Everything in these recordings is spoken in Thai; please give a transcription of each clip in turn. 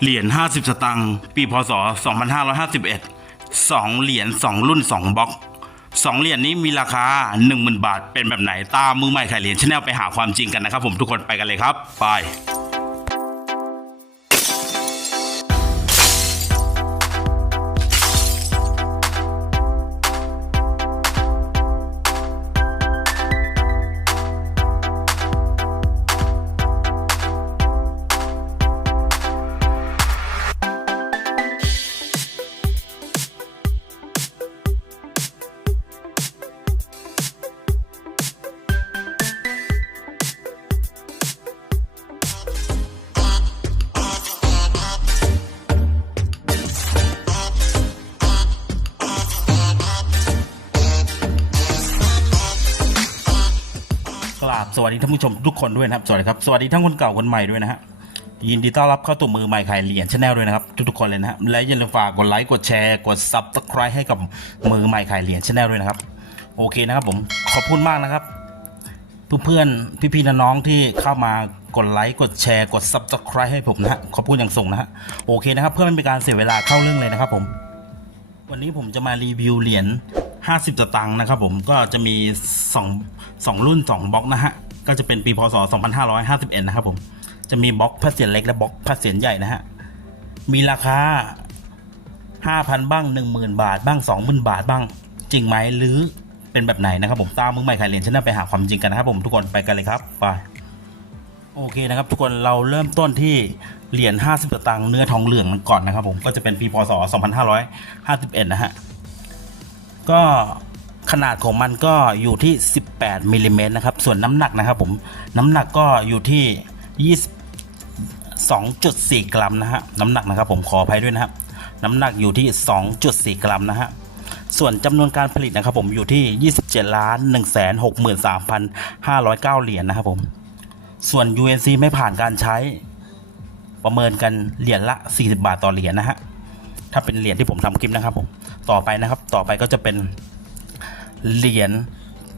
เหรียญ 50 สตางค์ ปีพศ 2551 2 เหรียญ 2 รุ่น 2บล็อก 2 เหรียญนี้มีราคา 10,000 บาท เป็นแบบไหน ตามมือใหม่ขายเหรียญชแนลไปหาความจริงกันนะครับผมทุกคนไปกันเลยครับ ไป กราบสวัสดีท่านผู้ชมทุกคนด้วยนะครับ สวัสดีครับ สวัสดีทั้งคนเก่าคนใหม่ด้วยนะฮะ ยินดีต้อนรับเข้าสู่มือใหม่ขายเหรียญชาแนลด้วยนะครับ ทุกๆคนเลยนะฮะ และอย่าลืมฝากกดไลค์ กดแชร์ กดซับสไครต์ให้กับมือใหม่ขายเหรียญชาแนลด้วยนะครับ โอเคนะครับผม ขอบคุณมากนะครับ เพื่อนๆ พี่ๆ น้องๆ ที่เข้ามากดไลค์ กดแชร์ กดซับสไครต์ให้ผมนะฮะ ขอบคุณอย่างสูงนะฮะ โอเคนะครับ เพื่อไม่เป็นการเสียเวลาเข้าเรื่องเลยนะครับผม วันนี้ผมจะมารีวิวเหรียญ 50 สตางค์นะครับผมก็จะมี 2 2 รุ่น 2บล็อกนะฮะ ก็จะเป็นปีพศ 2551 นะครับผม จะมีบล็อกพระเศียรเล็กและบล็อกพระเศียรใหญ่นะฮะ มีราคา 5,000 บ้าง 10,000 บาท บ้าง 20,000 บาทบ้าง จริงไหมหรือเป็นแบบไหนนะครับผมตามมึงใหม่ขายเหรียญฉันนไปหาความจริงกันนะครับผมทุกคนไปกันเลยครับไปโอเคนะครับ ทุกคนเราเริ่มต้นที่เหรียญ50สตางค์เนื้อทองเหลืองก่อนนะครับผมก็จะเป็นปีพศ 2551 นะฮะ ก็ขนาดของมันก็อยู่ที่ 18มิลลิเมตรนะครับ ส่วนน้ำหนักนะครับผม น้ำหนักก็อยู่ที่22.4 กรัมนะฮะ น้ำหนักนะครับผมขออภัยด้วยนะครับ น้ำหนักอยู่ที่ 2.4 กรัมนะฮะ ส่วนจำนวนการผลิตนะครับผมอยู่ที่ 27ล้าน163,509 เหรียญนะครับผม ส่วน UNC ไม่ผ่านการใช้ ประเมินกันเหรียญละ 40 บาทต่อเหรียญนะฮะ ถ้าเป็นเหรียญที่ผมทำคลิปนะครับผม ต่อไปนะครับ ต่อไปก็จะเป็นเหรียญ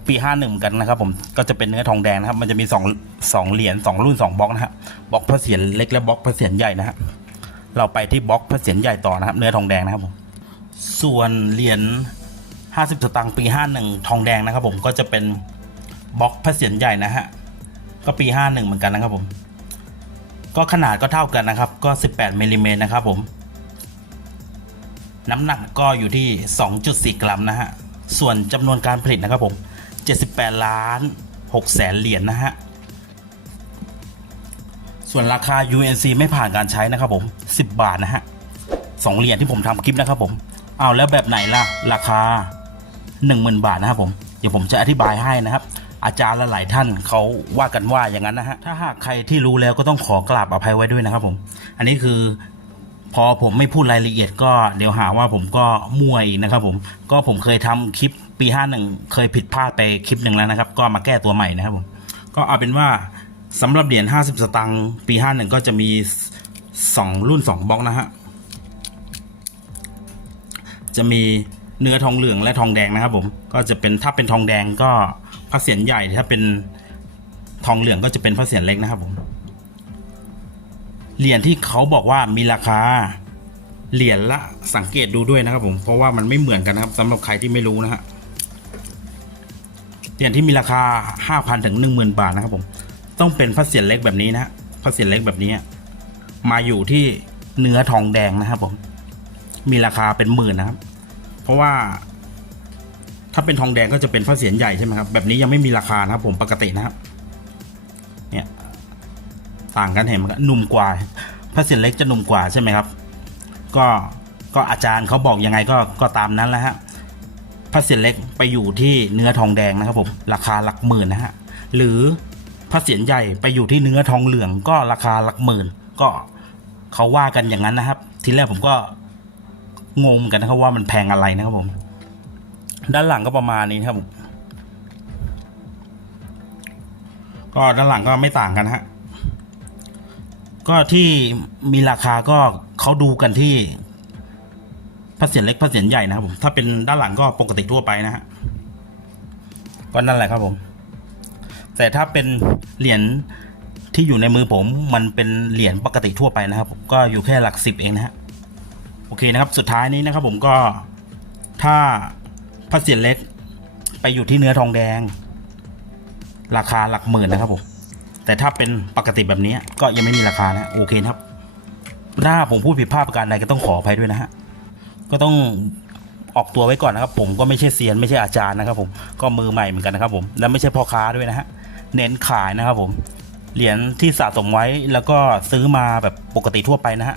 ปี 51เหมือนกันนะครับ ผมก็จะเป็นเนื้อทองแดงนะครับ มันจะมี2 2เหรียญ2รุ่น2บล็อกนะฮะบล็อกพระเศียรเล็กและบล็อกพระเศียรใหญ่นะฮะเราไปที่บล็อกพระเศียรใหญ่ต่อนะครับ เนื้อทองแดงนะครับผมส่วนเหรียญ50สตางค์ปี 51 ทองแดงนะครับ ผมก็จะเป็นบล็อกพระเศียรใหญ่นะฮะก็ปี 51 เหมือนกันนะครับผม ก็ขนาดก็เท่ากันนะครับ ก็ 18มิลลิเมตรนะครับผม น้ำหนักก็อยู่ที่ 2.4 กรัมนะฮะ ส่วนจำนวนการผลิตนะครับผม 78 ล้าน6แสนเหรียญนะฮะ ส่วนราคา UNC ไม่ผ่านการใช้นะครับผม 10 บาทนะฮะสองเหรียญที่ผมทำคลิปนะครับผม เอาแล้วแบบไหนล่ะ ราคา 10,000 บาทนะครับผม เดี๋ยวผมจะอธิบายให้นะครับอาจารย์และหลายท่านเขาว่ากันว่าอย่างนั้นนะฮะ ถ้าหากใครที่รู้แล้วก็ต้องขอกราบอภัยไว้ด้วยนะครับผม อันนี้คือ พอผมไม่พูดรายละเอียดก็เดี๋ยวหาว่าผมก็มั่วอีกนะครับผมก็ผมเคยทำคลิปปี51เคยผิดพลาดไปคลิปหนึ่งแล้วนะครับ ก็มาแก้ตัวใหม่นะครับผมก็เอาเป็นว่าสำหรับเหรียญ50 สตางค์ปี 51 ก็จะมี 2 รุ่น 2บล็อกนะฮะ จะมีเนื้อทองเหลืองและทองแดงนะครับผม ก็จะเป็นถ้าเป็นทองแดงก็พระเศียรใหญ่ ถ้าเป็นทองเหลืองก็จะเป็นพระเศียรเล็กนะครับผม เหรียญที่เขาบอกว่ามีราคา เหรียญละสังเกตดูด้วยนะครับผม เพราะว่ามันไม่เหมือนกันนะครับสำหรับใครที่ไม่รู้นะฮะ เหรียญที่มีราคา 5,000ถึง10,000 บาทนะครับผม ต้องเป็นพระเศียรเล็กแบบนี้นะฮะพระเศียรเล็กแบบนี้ มาอยู่ที่เนื้อทองแดงนะครับผม มีราคาเป็นหมื่นนะครับ เพราะว่าถ้าเป็นทองแดงก็จะเป็นพระเศียรใหญ่ใช่ไหมครับ แบบนี้ยังไม่มีราคานะครับผมปกตินะครับ เนี่ย ต่างกันเห็นไหมครับหนุ่มกว่าพระเศียรเล็กจะหนุ่มกว่าใช่ไหมครับ ก็ก็อาจารย์เขาบอกยังไงก็ก็ตามนั้นแหละฮะพระเศียรเล็กไปอยู่ที่เนื้อทองแดงนะครับผมราคาหลักหมื่นนะฮะหรือพระเศียรใหญ่ไปอยู่ที่เนื้อทองเหลืองก็ราคาหลักหมื่น ก็เขาว่ากันอย่างนั้นนะครับ ทีแรกผมก็งงกันนะครับว่ามันแพงอะไรนะครับผม ด้านหลังก็ประมาณนี้ครับผมก็ด้านหลังก็ไม่ต่างกันฮะ ก็ที่มีราคาก็เขาดูกันที่พระเศียรเล็กพระเศียรใหญ่นะครับผม ถ้าเป็นด้านหลังก็ปกติทั่วไปนะฮะก็นั่นแหละครับผม แต่ถ้าเป็นเหรียญที่อยู่ในมือผมมันเป็นเหรียญปกติทั่วไปนะครับก็อยู่แค่หลักสิบเองนะฮะโอเคนะครับ สุดท้ายนี้นะครับ ผมก็ถ้าพระเศียรเล็กไปอยู่ที่เนื้อทองแดง ราคาหลักหมื่นนะครับผม แต่ถ้าเป็นปกติแบบนี้ก็ยังไม่มีราคานะโอเคครับถ้าผมพูดผิดพลาดประการใดก็ต้องขออภัยด้วยนะฮะก็ต้องออกตัวไว้ก่อนนะครับ ผมก็ไม่ใช่เซียนไม่ใช่อาจารย์นะครับ ผมก็มือใหม่เหมือนกันนะครับ ผมและไม่ใช่พ่อค้าด้วยนะฮะเน้นขายนะครับ ผมเหรียญที่สะสมไว้แล้วก็ซื้อมาแบบปกติทั่วไปนะฮะ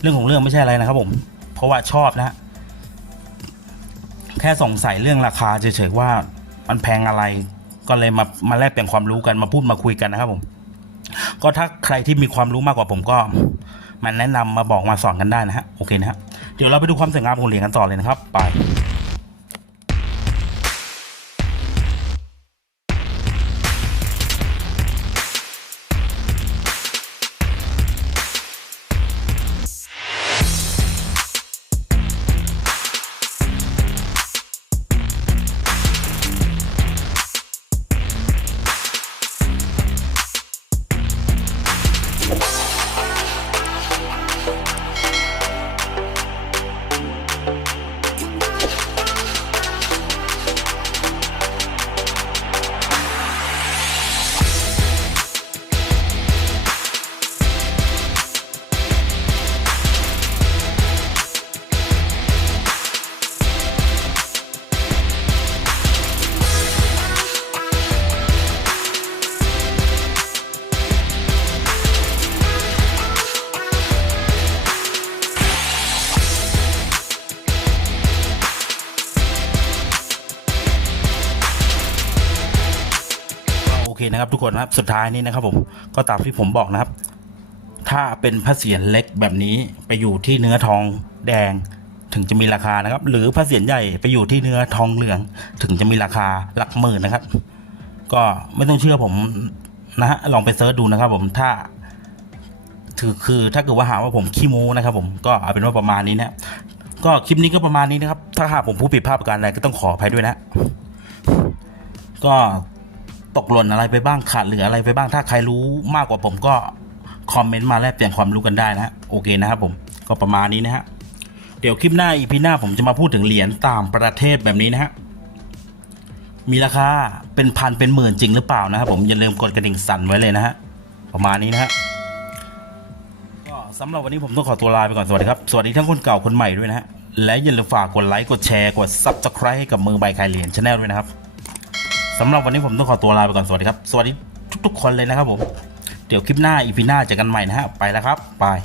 เรื่องของเรื่องไม่ใช่อะไรนะครับ ผม เพราะว่าชอบนะฮะแค่สงสัยเรื่องราคาเฉยๆว่ามันแพงอะไร ก็เลยมามาแลกเปลี่ยนความรู้กันมาพูดมาคุยกันนะครับผม ก็ถ้าใครที่มีความรู้มากกว่าผมก็มาแนะนำมาบอกมาสอนกันได้นะฮะโอเคนะฮะเดี๋ยวเราไปดูความสวยงามของเหรียญกันต่อเลยนะครับ ไป นะครับทุกคนนะครับสุดท้ายนี้นะครับผมก็ตามที่ผมบอกนะครับ ถ้าเป็นพระเศียรเล็กแบบนี้ไปอยู่ที่เนื้อทองแดงถึงจะมีราคานะครับ หรือพระเศียรใหญ่ไปอยู่ที่เนื้อทองเหลือง ถึงจะมีราคาหลักหมื่นนะครับ ก็ไม่ต้องเชื่อผมนะฮะลองไปเซิร์ชดูนะครับ ผมถ้าถือคือถ้าเกิดว่าหาว่าผมขี้โม้นะครับผมก็เอาเป็นว่าประมาณนี้นะก็คลิปนี้ก็ประมาณนี้นะครับ ถ้าหากผมพูดผิดพลาดประการใดก็ต้องขออภัยด้วยนะ ก็ ตกหล่นอะไรไปบ้างขาดเหลืออะไรไปบ้างถ้าใครรู้มากกว่าผมก็คอมเมนต์มาแลกเปลี่ยนความรู้กันได้นะโอเคนะครับผมก็ประมาณนี้นะฮะเดี๋ยวคลิปหน้าอีพีหน้าผมจะมาพูดถึงเหรียญต่างประเทศแบบนี้นะฮะมีราคาเป็นพันเป็นหมื่นจริงหรือเปล่านะครับผมอย่าลืมกดกระดิ่งสั่นไว้เลยนะฮะประมาณนี้นะฮะก็สำหรับวันนี้ผมต้องขอตัวลาไปก่อนสวัสดีครับ สวัสดีทั้งคนเก่าคนใหม่ด้วยนะฮะและอย่าลืมฝากกดไลค์กดแชร์กด subscribe ให้กับมือใบขายเหรียญชาแนลด้วยนะครับ สำหรับวันนี้ผมต้องขอตัวลาไปก่อนสวัสดีครับ สวัสดีทุกๆคนเลยนะครับผม เดี๋ยวคลิปหน้าอีพีหน้าเจอกันใหม่นะฮะ ไปแล้วครับ บาย